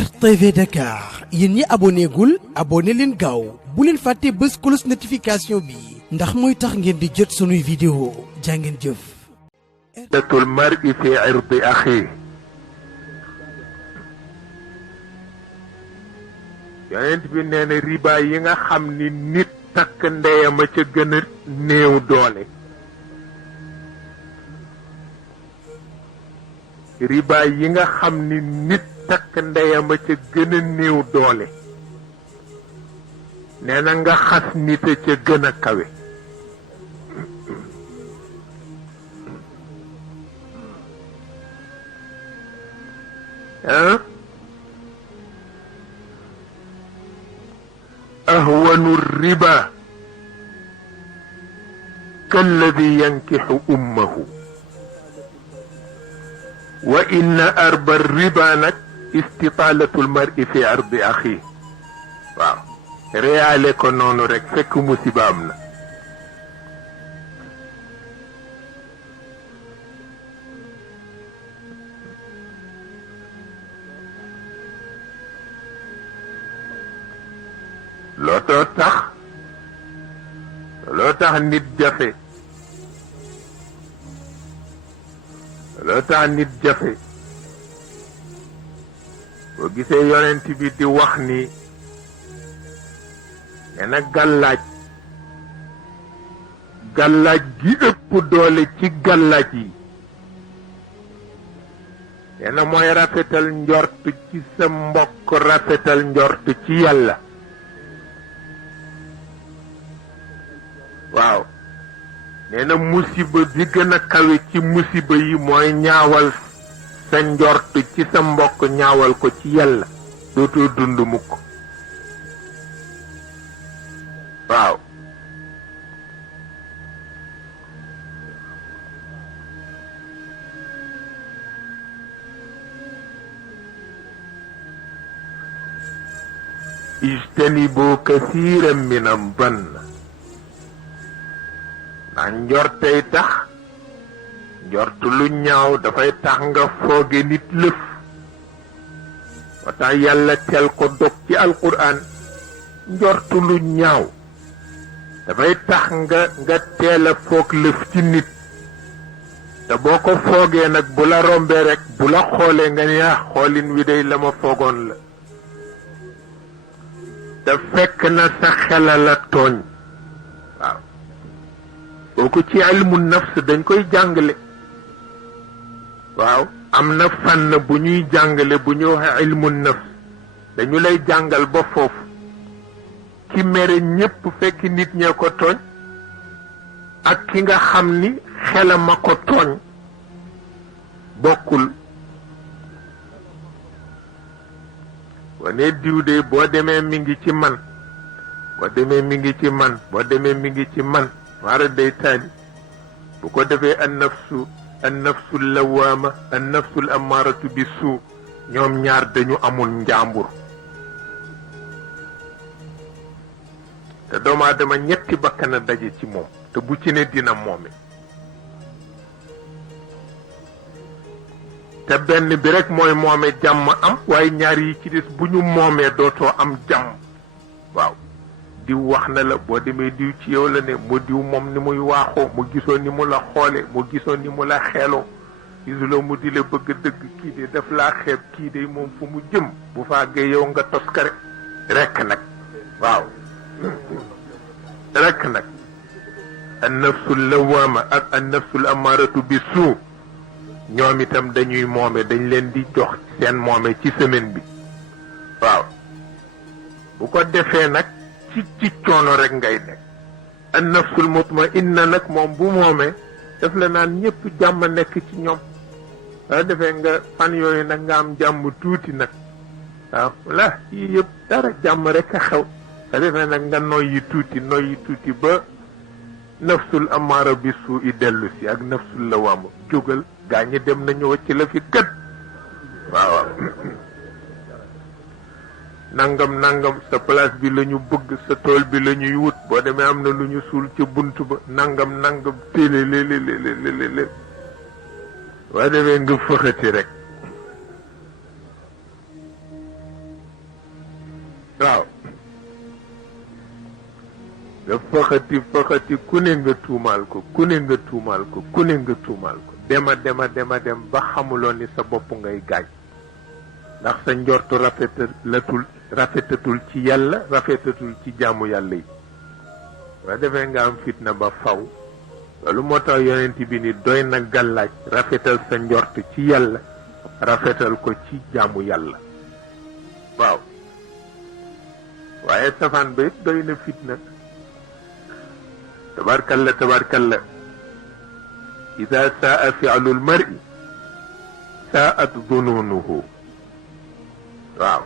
RTV Dakar yéen ñi abonné gul abonné leen gaaw bu leen fàtte bës cloche notification bi ndax mooy tax ngeen di jot sunuy vidéo jàngeen jëf. datul mar'i fi irdi axi yonent bi nee na riba yi nga xam ni nit takk ndeyam a ca gën a néew doole riba yi nga xam ni nit takk ndeyam a ca gën a néew doole nee na nga xas nit a ca gën a kawe أهون الربا كالذي ينكح أمه وإن أربى الربا استطالة المرء في عرض أخيه waaw réale ko noonu rek fekk musiba am na loo tax nit jafe boo gisee yonent bi di wax ni nee na gàllaaj gi ëpp doole ci gàllaaj yi nee na mooy rafetal njort ci sa mbokk rafetal njort ci yàlla waaw nee na musiba bi gën a kawe ci musiba yi mooy ñaawal sa njort ci sa mbokk ñaawal ko ci yàlla dootoo dund mukk waaw ijtanibu kasiiran min ad-dann ndax njortey tax njort lu ñaaw dafay tax nga fooge nit lëf moo tax yàlla teel ko dog ci alquran njort lu ñaaw dafay tax nga teel a foog lëf ci nit te boo ko foogee nag bu la rombee rek bu la xoolee nga ne xoolin wi day la ma foogoon la te fekk na sa xela la tooñ waaw kooku ci ilmu nafs dañ koy jàngale waaw am na fànn bu ñuy jàngale bu ñu waxee ilmu nafs dañu lay jàngal ba foofu ki mere ñépp fekk nit ñee ko tooñ ak ki nga xam ni xelam a ko tooñ bokkul wane diw de boo demee mi ngi ci man boo demee mi ngi ci man boo demee mi ngi ci man maara day taali bu ko defee an nafsu lawaama an nafsul amaaratu bi suu ñoom ñaar dañu amul njàmbur te doomu aadama ñetti bakkan a daje ci moom te bu ci ne dina moome te benn bi rek mooy moome jàmm am waaye ñaar yi ci des bu ñu moomee dootoo am jàmm waaw diw wax na la boo demee diw ci yow la ne mu diw moom ni muy waaxoo mu gisoon ni mu la xoole mu gisoon ni mu la xeeloo gisuloo mu di la bëgg dëgg kii de daf laa xeeb kii de moom fu mu jëm bu faagee yow nga toskare rekk nag waaw rekk nag an nafsul lawaama ak an nafsul amaaratu bi suu ñoom itam dañuy moome dañ leen di jox seen moome ci semaine bi waaw bu ko defee nag ci coono rek ngay nekk an nafsul mutmainna nag moom bu moomee daf la naan ñëpp jàmm nekk ci ñoom waaw defee nga fan yooyu nag nga am jàmm tuuti nag waaw la yii yëpp dara jàmm rek a xew a defee nag nga noyyi tuuti ba nafsul amaara bi suu i dellu si ak nafsul lawaama jógal gaa ñi dem nañu wacc la fi gët waaw nangam sa place bi la ñu bëgg sa tool bi la ñuy wut boo demee am na lu ñu suul ca bunt ba nangam téele léeg-léeg boo demee nga fëxati rek waaw nga fëxati ku ne nga tuumaal ko ku ne nga tuumaal ko ku ne nga tuumaal ko dema dem ba xamuloo ni sa bopp ngay gaañ ndax sa njortu rafetatul ci yàlla rafetatul ci jaamu yàlla yi waa defee nga am fitna ba faw loolu moo tax yonent bi ni doy na gàllaaj rafetal sa njort ci yàlla rafetal ko ci jaamu yàlla waaw waaye safaan ba it doy na fitna tabarkalla ida saa fi'lu lmari saat dununuhu waaw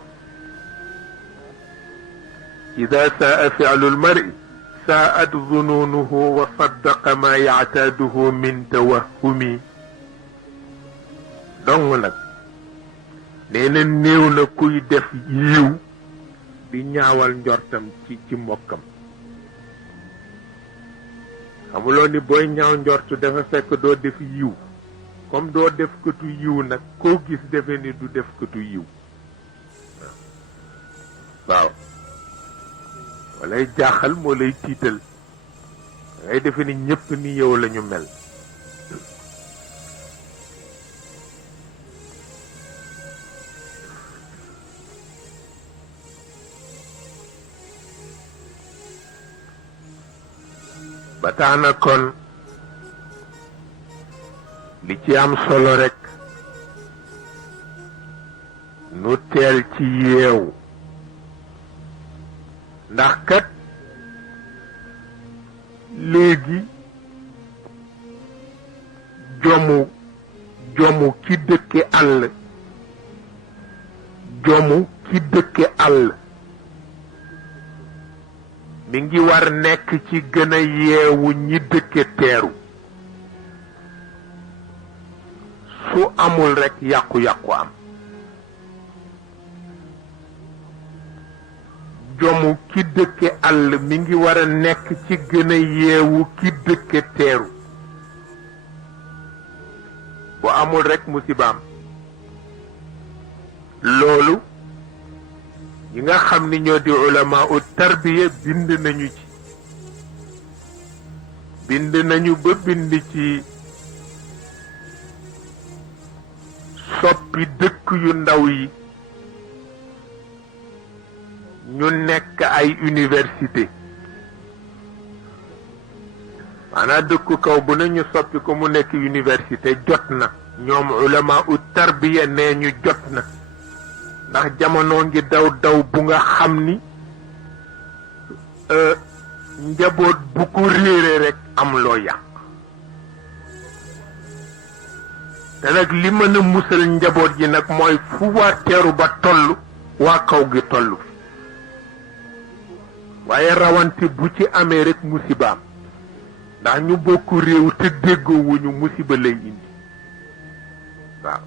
ida saa fi'lu lmari saat dununuhu wa saddaqa ma yactaaduhu min tawahumi dong nag nee na néew na kuy def yiw di ñaawal njortam ci mbokkam xamuloo ni booy ñaaw njortu dafa fekk doo def yiw comme doo def këtu yiw nag koo gis defe ni du def këtu yiw waaw walay jaaxal moo lay tiital ngay defe ni ñépp ni yow lañu mel ba tax na kon li ci am solo rekk nu teel ci yeewu ndax kat léegi jomu ki dëkke àll mi ngi war nekk ci gën a yeewu ñi dëkke teeru su amul rekk yàqu-yàqu am jomu ki dëkke àll mi ngi war a nekk ci gën a yeewu ki dëkke teeru bu amul rekk musibaam loolu ñi nga xam ni ñoo di ulama u tarbiya bind nañu ba bind ci soppi dëkk yu ndaw yi ñu nekk ay université maanaam dëkku kaw bu ne ñu soppi ko mu nekk université jot na ñoom ulama u tarbiya nee ñu jot na ndax jamono ngi daw bu nga xam ni njaboot bu ko réere rekk am loo yàq te nag li mën a musal njaboot ji nag mooy fu waa teeru ba toll waa kaw gi toll fi waaye rawante bu ci amee rekk musibaam ndax ñu bokk réew te déggoowuñu musiba lay indi waaw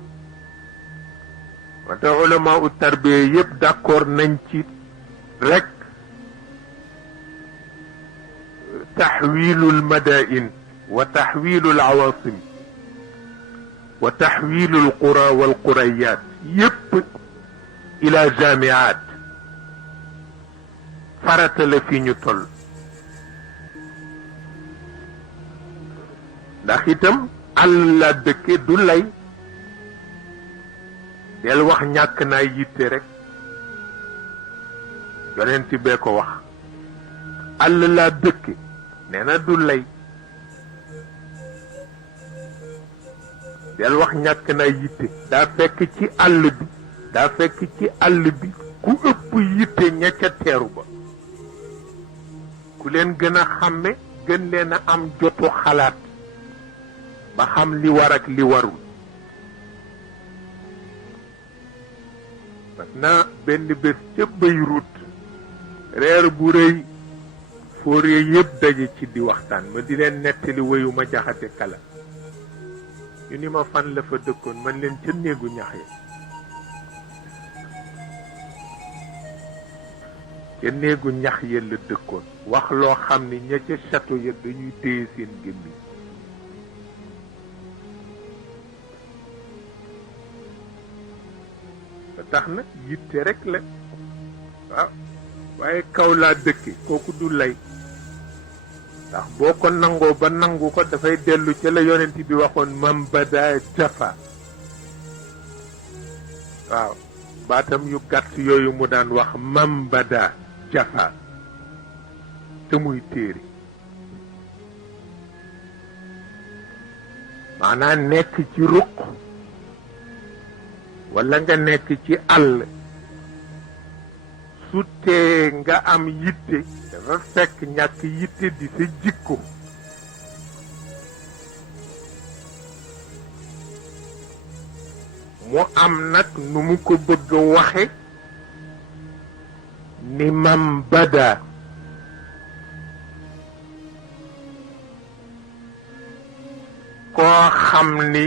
wante ulama u tarbiya yépp d'accord nañ ci rekk taxwiilul madain wa taxwiilul awaasim wa taxwiilul qura wal qurayaat yépp ila jaamiaat farata la fi ñu toll ndax itam àll la dëkke du lay del wax ñàkk naa yitte rekk yonent bee ko wax àll laa dëkke nee na du lay del wax ñàkk naa yitte daa fekk ci àll bi ku ëpp yitte ña ca teeru ba ku leen gën a xàmme gën leen a am jotu xalaat ba xam li war ak li warul mas na benn bés ca Beyrouth reer bu rëy fóoree yépp daje ci di waxtaan ma di leen nettali wéyu ma jaxate kala ñu ni ma fan la fa dëkkoon man leen ca néegu ñax ya ca néegu ñax ya la dëkkoon wax loo xam ni ña ca château ya dañuy téye seen gémmiñ ba tax na yitte rek la waaw waaye kaw laa dëkke kooku du lay ndax boo ko nangoo ba nangu ko dafay dellu ca la yonent bi waxoon mam bada jafa waaw baatam yu gàtt yooyu mu daan wax mam bada jafa te muy téere maanaam nekk ci ruq walla nga nekk ci àll su tee nga am yitte dafa fekk ñàkk yitte di sa jikko mu am nag nu mu ko bëgg a waxe ni mam bada koo xam ni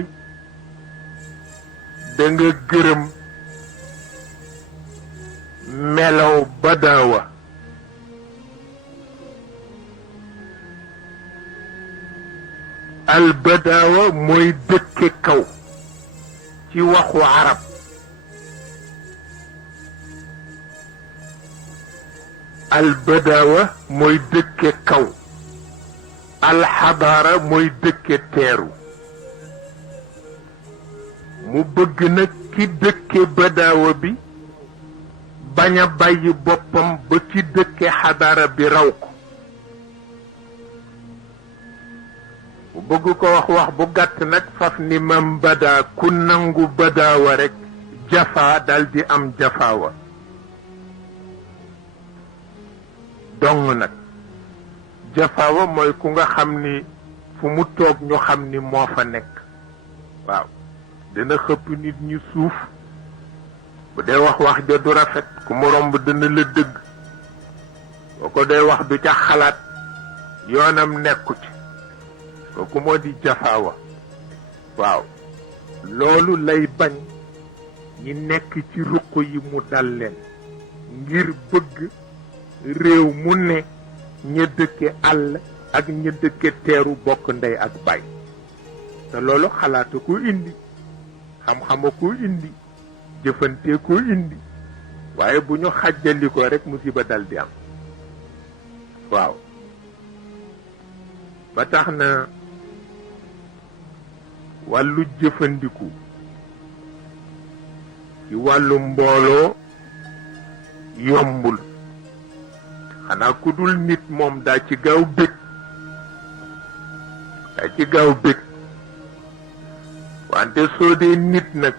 da nga gërëm melaw badawa al badawa mooy dëkke kaw ci waxu arab al badawa mooy dëkke kaw al xadaara mooy dëkke teeru mu bëgg nag ki dëkke badaawa bi bañ a bàyyi boppam ba ki dëkke xadaara bi raw ko mu bëgg ko wax bu gàtt nag faf ni mam badaa ku nangu badaawa rekk jafaa daldi am jafaawa dong nag jafaawa mooy ku nga xam ni fu mu toog ñu xam ni moo fa nekk waaw dina xëpp nit ñi suuf bu dee wax ja du rafet ku mu romb dina la dëgg boo ko dee wax du ca xalaat yoonam nekku ci kooku moo di jafaawa waaw loolu lay bañ ñi nekk ci ruq yi mu dal leen ngir bëgg réew mu ne ña dëkke àll ak ña dëkke teeru bokk ndey ak baay te loolu xalaata ko indi xam-xama ko indi jëfante ko indi waaye bu ñu xàjjali ko rek musiba dal di am waaw ba tax na wàllu jëfandiku ci wàllu mbooloo yombul xanaa ku dul nit moom daa ci gaaw bëgg wante soo dee nit nag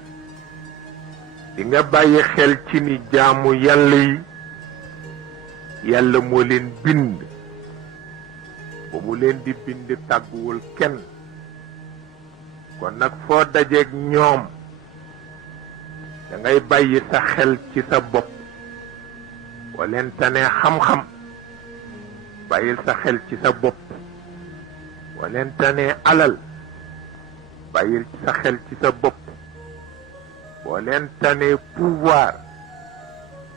di nga bàyyi xel ci ni jaamu yàlla yi yàlla moo leen bind ba mu leen di bind tàgguwul kenn kon nag foo dajeeg ñoom da ngay bàyyi sa xel ci sa bopp boo leen tanee xam-xam bàyyil sa xel ci sa bopp boo leen tanee alal bàyyil sa xel ci sa bopp boo leen tanee pouvoir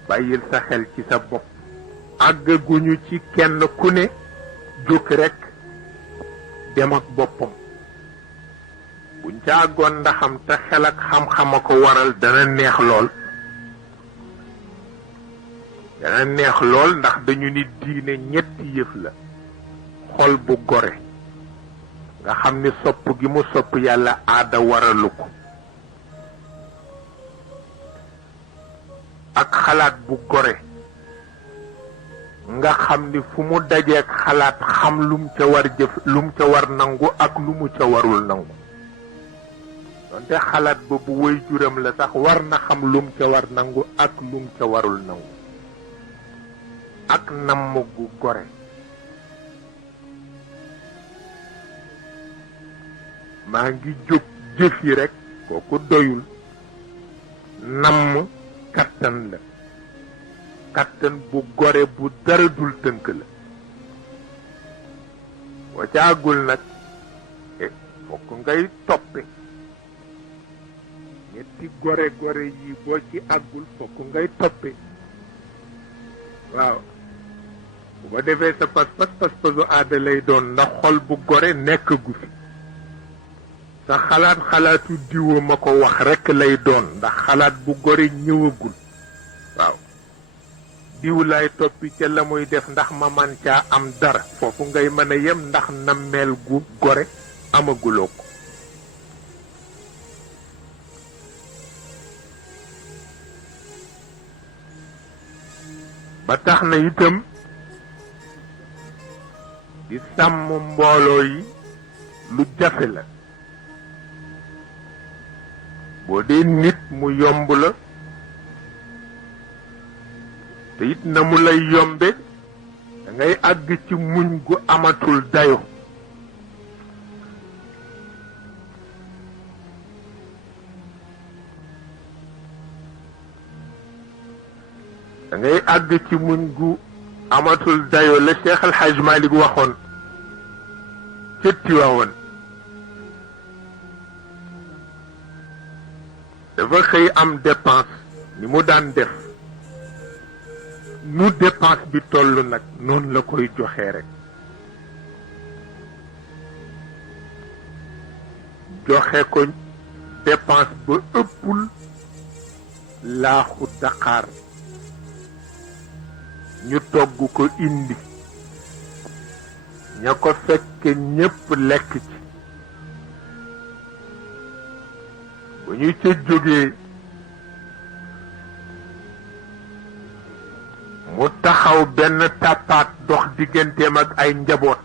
bàyyil sa xel ci sa bopp àggaguñu ci kenn ku ne jóg rekk dem ak boppam buñ ca àggoon ndaxam te xel ak xam-xam a ko waral dana neex lool ndax dañu ni diine ñetti yëf la xol bu gore nga xam ni sopp gi mu sopp yàlla aada waralu ko ak xalaat bu gore nga xam ni fu mu dajeek xalaat xam lum ca war jëf lum ca war nangu ak lu mu ca warul nangu donte xalaat ba bu woy juram la sax war na xam lum ca war nangu ak lum ca warul nangu ak namm gu gore maa ngi jóg jëf yi rekk kooku doyul namm kattan la kattan bu gore bu dara dul tënk la boo ca àggul nag fokk ngay toppe ñetti gore yi boo ci àggul fokk ngay toppe waaw bu ko defee sa pas-pasu aada lay doon ndax xol bu gore nekk gu fi sa xalaatu diwa ma ko wax rekk lay doon ndax xalaat bu gore ñëwagul waaw diw laay toppi ca la muy def ndax ma man caa am dara foofu ngay mën a yem ndax nammeel gu gore amaguloo ko ba tax na itam di sàmm mbooloo yi lu jafe la boo dee nit mu yomb la te it na mu lay yombe da ngay àgg ci muñ gu amatul dayo da ngay àgg ci muñ gu amatul dayo la Cheikh El Hadj Malick waxoon ca Tiwaawan dafa xëy am dépense ni mu daan def nu dépense bi toll nag noonu la koy joxe rek joxe ko dépense ba ëppul laaxu Dakar ñu togg ko indi ña ko fekke ñépp lekk ci bu ñu ca jógee mu taxaw benn tàppaat dox digganteem ak ay njaboot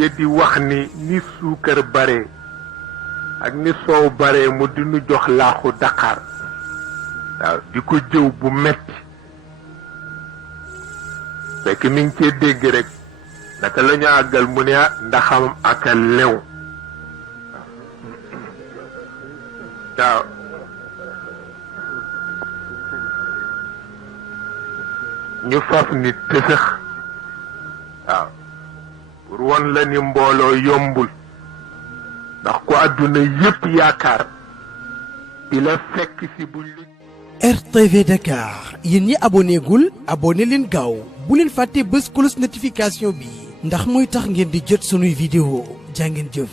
ya di wax ni suukar bare ak ni soow bare mu di nu jox laaxu Dakar waaw di ko jëw bu metti fekk mi ngi cee dégg rek naka la ñu àggal mu ne ndaxam ak a lew waaw ñu faf ni tësëx waaw pour won la ni mbooloo yombul ndax ko àdduna yépp yaakaar di la fekk si buñ li RTV Dakar yéen ñi abonné gul abonné leen gaaw bu leen fàtte bës cloche notification bi ndax mooy tax ngeen di jot sunuy vidéo jaa ngeen jëf